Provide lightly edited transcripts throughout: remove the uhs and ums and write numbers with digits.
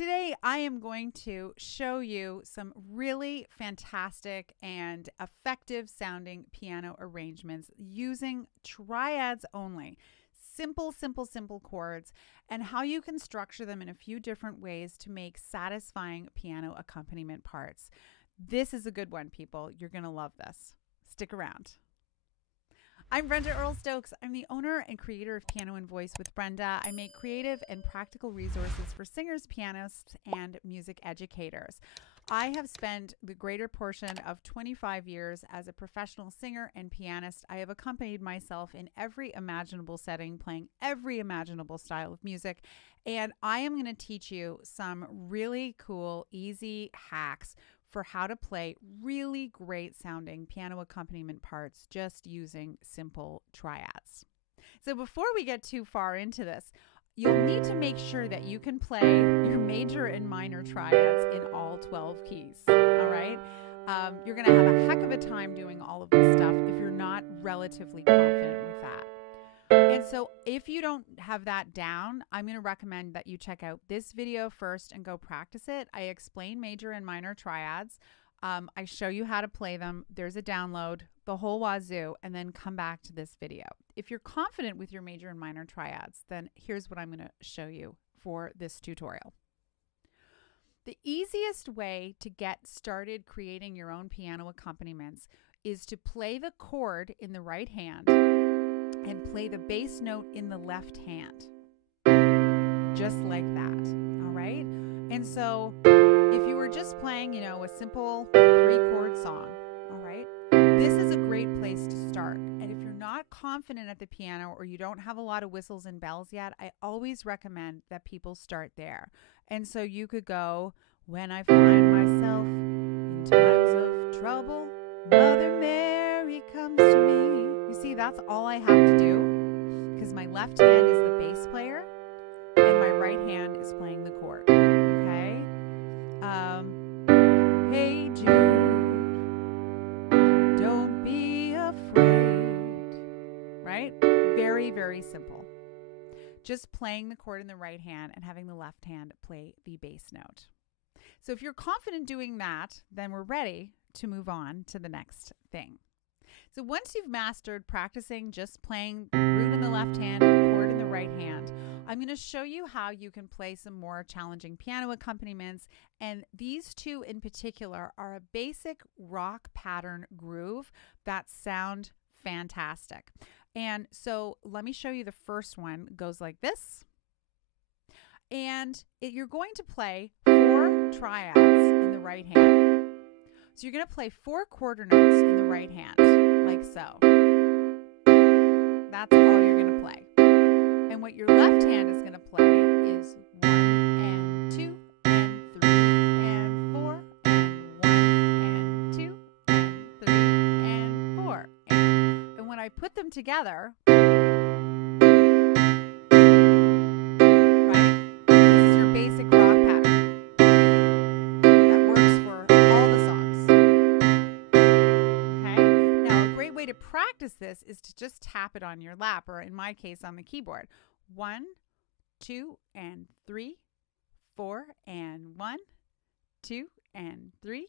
today I am going to show you some really fantastic and effective sounding piano arrangements using triads only. Simple, simple, simple chords, and how you can structure them in a few different ways to make satisfying piano accompaniment parts. This is a good one, people. You're going to love this. Stick around. I'm Brenda Earl-Stokes. I'm the owner and creator of Piano and Voice with Brenda. I make creative and practical resources for singers, pianists, and music educators. I have spent the greater portion of 25 years as a professional singer and pianist. I have accompanied myself in every imaginable setting, playing every imaginable style of music. And I am going to teach you some really cool, easy hacks for how to play really great sounding piano accompaniment parts just using simple triads. So before we get too far into this, you'll need to make sure that you can play your major and minor triads in all 12 keys, all right? You're gonna have a heck of a time doing all of this stuff if you're not relatively confident with that. And so if you don't have that down, I'm going to recommend that you check out this video first and go practice it. I explain major and minor triads. I show you how to play them. There's a download, the whole wazoo, and then come back to this video. If you're confident with your major and minor triads, then here's what I'm going to show you for this tutorial. The easiest way to get started creating your own piano accompaniments is to play the chord in the right hand and play the bass note in the left hand, just like that, all right? And so if you were just playing, you know, a simple 3-chord song, all right, this is a great place to start. And if you're not confident at the piano or you don't have a lot of whistles and bells yet, I always recommend that people start there. And so you could go, when I find myself in times of trouble, Mother Mary comes to me. You see, that's all I have to do because my left hand is the bass player and my right hand is playing the chord, okay? Hey Jude, don't be afraid, right? Very, very simple. Just playing the chord in the right hand and having the left hand play the bass note. So if you're confident doing that, then we're ready to move on to the next thing. So once you've mastered practicing just playing the root in the left hand and the chord in the right hand, I'm going to show you how you can play some more challenging piano accompaniments. And these two in particular are a basic rock pattern groove that sound fantastic. And so let me show you the first one. It goes like this. And you're going to play 4 triads in the right hand. So you're going to play 4 quarter notes in the right hand, like so. That's all you're going to play. And what your left hand is going to play is 1 and 2 and 3 and 4 and 1 and 2 and 3 and 4. And when I put them together, practice this is to just tap it on your lap, or in my case on the keyboard. 1, 2 and 3, 4 and 1, 2 and 3,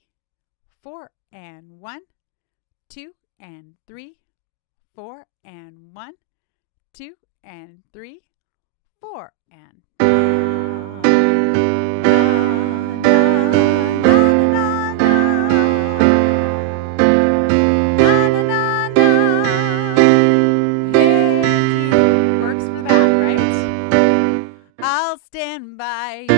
4 and 1, 2 and 3, 4 and 1, 2 and 3, 4 and stand by you.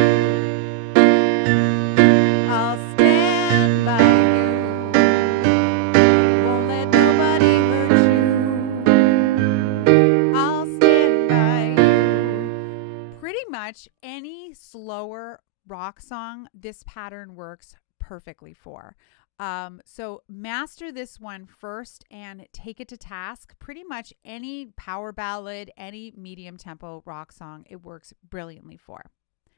I'll stand by you. Won't let nobody hurt you. I'll stand by you. Pretty much any slower rock song, this pattern works perfectly for. So master this one first and take it to task. Pretty much any power ballad, any medium tempo rock song, it works brilliantly for.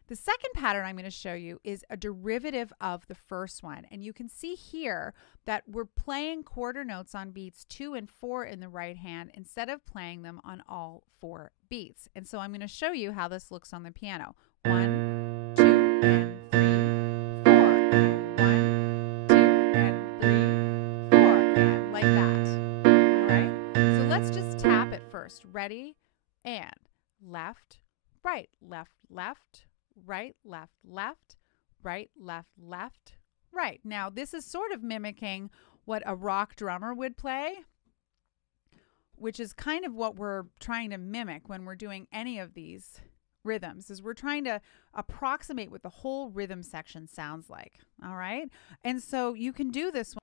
The second pattern I'm going to show you is a derivative of the first one. And you can see here that we're playing quarter notes on beats 2 and 4 in the right hand instead of playing them on all 4 beats. And so I'm going to show you how this looks on the piano. 1, 2, and left, right, left, left, right, left, left, right, left, left, right. Now, this is sort of mimicking what a rock drummer would play, which is kind of what we're trying to mimic when we're doing any of these rhythms, is we're trying to approximate what the whole rhythm section sounds like. All right. And so you can do this one.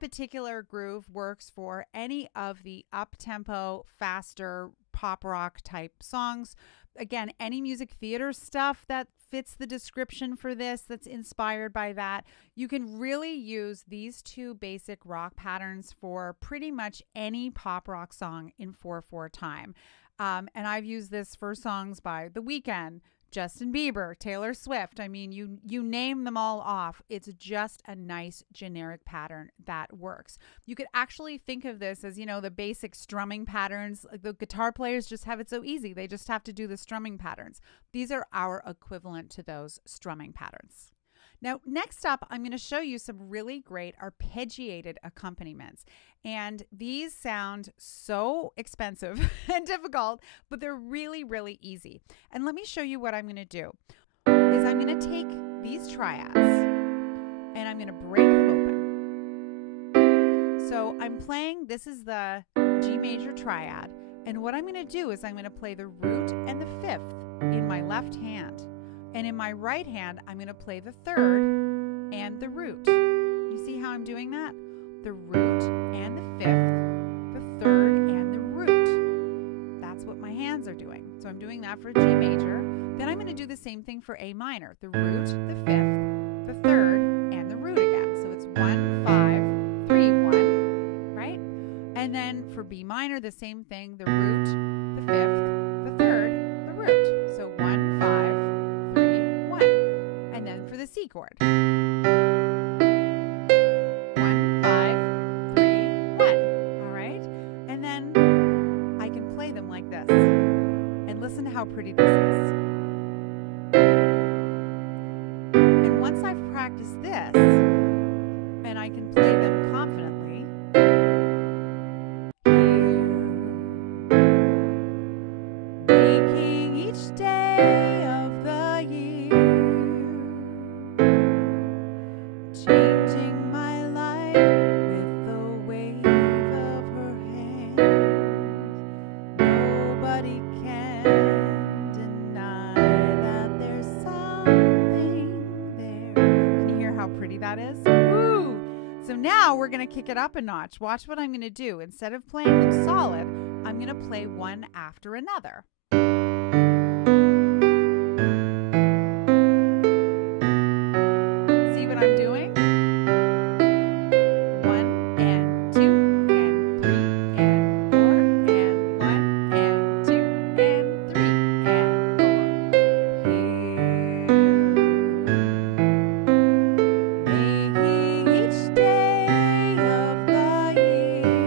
Particular groove works for any of the up-tempo, faster pop rock type songs. Again, any music theater stuff that fits the description for this, that's inspired by that. You can really use these two basic rock patterns for pretty much any pop rock song in 4/4 time. And I've used this for songs by The Weeknd, Justin Bieber, Taylor Swift. I mean, you name them all off. It's just a nice generic pattern that works. You could actually think of this as, you know, the basic strumming patterns. The guitar players just have it so easy. They just have to do the strumming patterns. These are our equivalent to those strumming patterns. Now, next up, I'm going to show you some really great arpeggiated accompaniments. And these sound so expensive and difficult, but they're really, really easy. And let me show you what I'm going to do. Is I'm going to take these triads and I'm going to break them open. So I'm playing, this is the G major triad. And what I'm going to do is I'm going to play the root and the fifth in my left hand. And in my right hand, I'm going to play the third and the root. You see how I'm doing that? The root and the fifth, the third and the root. That's what my hands are doing. So I'm doing that for G major. Then I'm going to do the same thing for A minor. The root, the fifth, the third, and the root again. So it's 1, 5, 3, 1, right? And then for B minor, the same thing. The root, the fifth, the third, the root. So 1, 5, the C chord. 1, 5, 3, 1. All right. And then I can play them like this. And listen to how pretty this is. And once I've practiced this, and I can play them confidently, making each day of the year, changing my life with the wave of her hand. Nobody can deny that there's something there. Can you hear how pretty that is? Woo! So now we're going to kick it up a notch. Watch what I'm going to do. Instead of playing them solid, I'm going to play one after another. See what I'm doing? 1 and 2 and 3 and 4 and 1 and 2 and 3 and 4. Here, making each day of the year,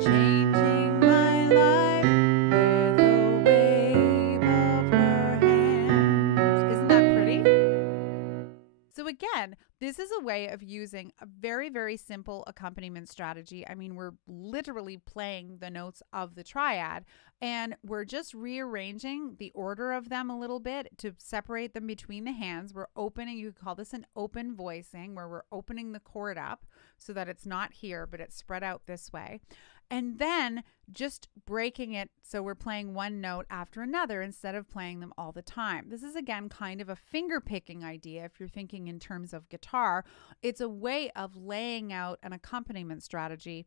changing my life with a wave of her hand. Isn't that pretty? So again, this is a way of using a very, very simple accompaniment strategy. I mean, we're literally playing the notes of the triad, and we're just rearranging the order of them a little bit to separate them between the hands. We're opening, you could call this an open voicing, where we're opening the chord up so that it's not here, but it's spread out this way. And then just breaking it so we're playing one note after another instead of playing them all the time. This is, again, kind of a finger-picking idea if you're thinking in terms of guitar. It's a way of laying out an accompaniment strategy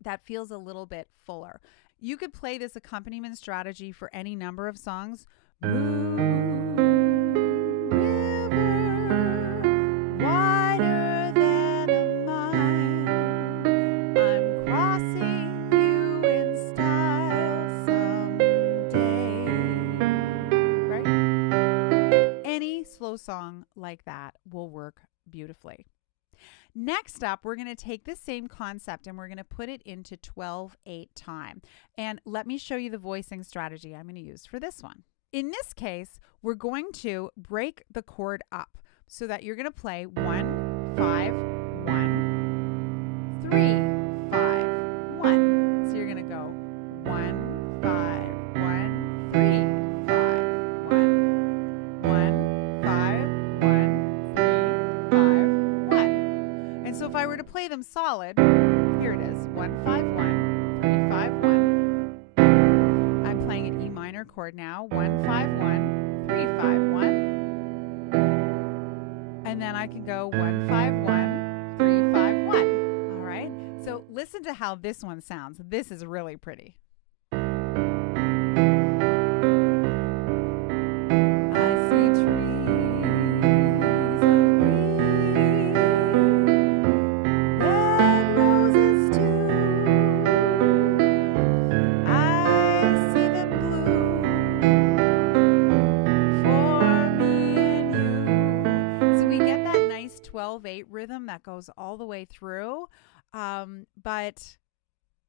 that feels a little bit fuller. You could play this accompaniment strategy for any number of songs. Blue River like that will work beautifully. Next up, we're going to take the same concept and we're going to put it into 12/8 time. And let me show you the voicing strategy I'm going to use for this one. In this case, we're going to break the chord up so that you're going to play 1, 5, 1, 3, 5, 1. So you're going to go 1, 5, 1, 3, 5, 1, 1, 5, 1, 3, 5, 1. And so if I were to play them solid, here it is, 1, 5, 1, 3, 5, 1. I'm playing an E minor chord now, 1, 5, 1, 3, 5, 1. And then I can go 1, 5, 1, 3, 5, 1. All right. So listen to how this one sounds. This is really pretty. I see trees of green, red roses too. I see them bloom for me and you. So we get that nice 12/8 rhythm that goes all the way through, but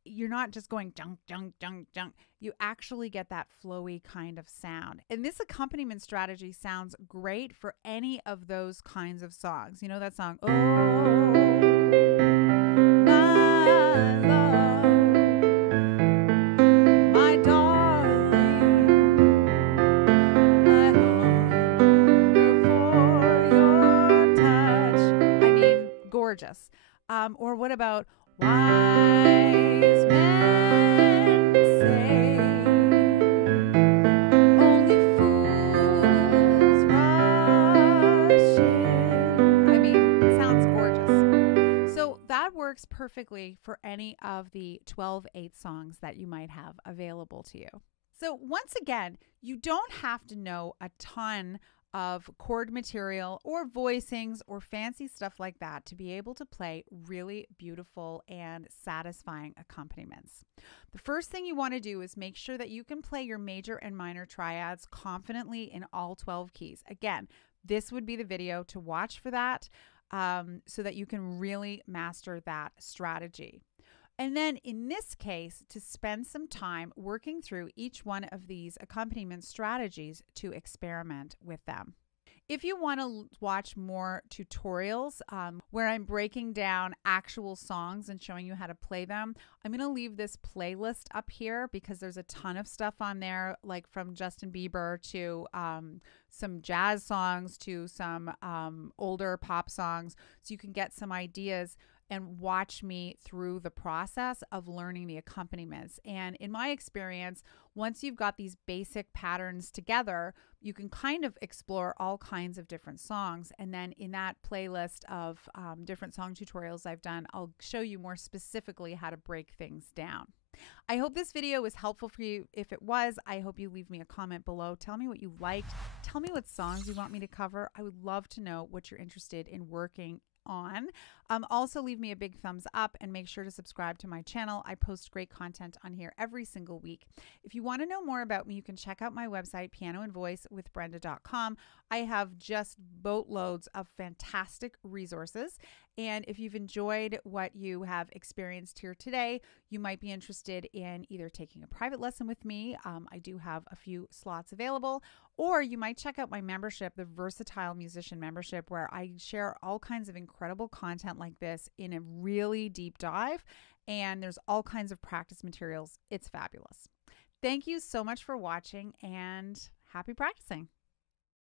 you're not just going junk, junk, junk, junk. You actually get that flowy kind of sound. And this accompaniment strategy sounds great for any of those kinds of songs. You know that song, oh, my love, my darling, I hunger for your touch. I mean, gorgeous. Or what about wise men say only fools rush in. I mean, sounds gorgeous. So that works perfectly for any of the 12/8 songs that you might have available to you. So once again, you don't have to know a ton of chord material or voicings or fancy stuff like that to be able to play really beautiful and satisfying accompaniments. The first thing you want to do is make sure that you can play your major and minor triads confidently in all 12 keys. Again, this would be the video to watch for that, so that you can really master that strategy. And then in this case, to spend some time working through each one of these accompaniment strategies to experiment with them. If you want to watch more tutorials where I'm breaking down actual songs and showing you how to play them, I'm going to leave this playlist up here because there's a ton of stuff on there, like from Justin Bieber to some jazz songs to some older pop songs, so you can get some ideas and watch me through the process of learning the accompaniments. And in my experience, once you've got these basic patterns together, you can kind of explore all kinds of different songs. And then in that playlist of different song tutorials I've done, I'll show you more specifically how to break things down. I hope this video was helpful for you. If it was, I hope you leave me a comment below. Tell me what you liked. Tell me what songs you want me to cover. I would love to know what you're interested in working on. Also leave me a big thumbs up and make sure to subscribe to my channel. I post great content on here every single week. If you want to know more about me, you can check out my website, pianoandvoicewithbrenda.com. I have just boatloads of fantastic resources. And if you've enjoyed what you have experienced here today, you might be interested in either taking a private lesson with me. I do have a few slots available, or you might check out my membership, the Versatile Musician Membership, where I share all kinds of incredible content like this in a really deep dive. And there's all kinds of practice materials. It's fabulous. Thank you so much for watching and happy practicing.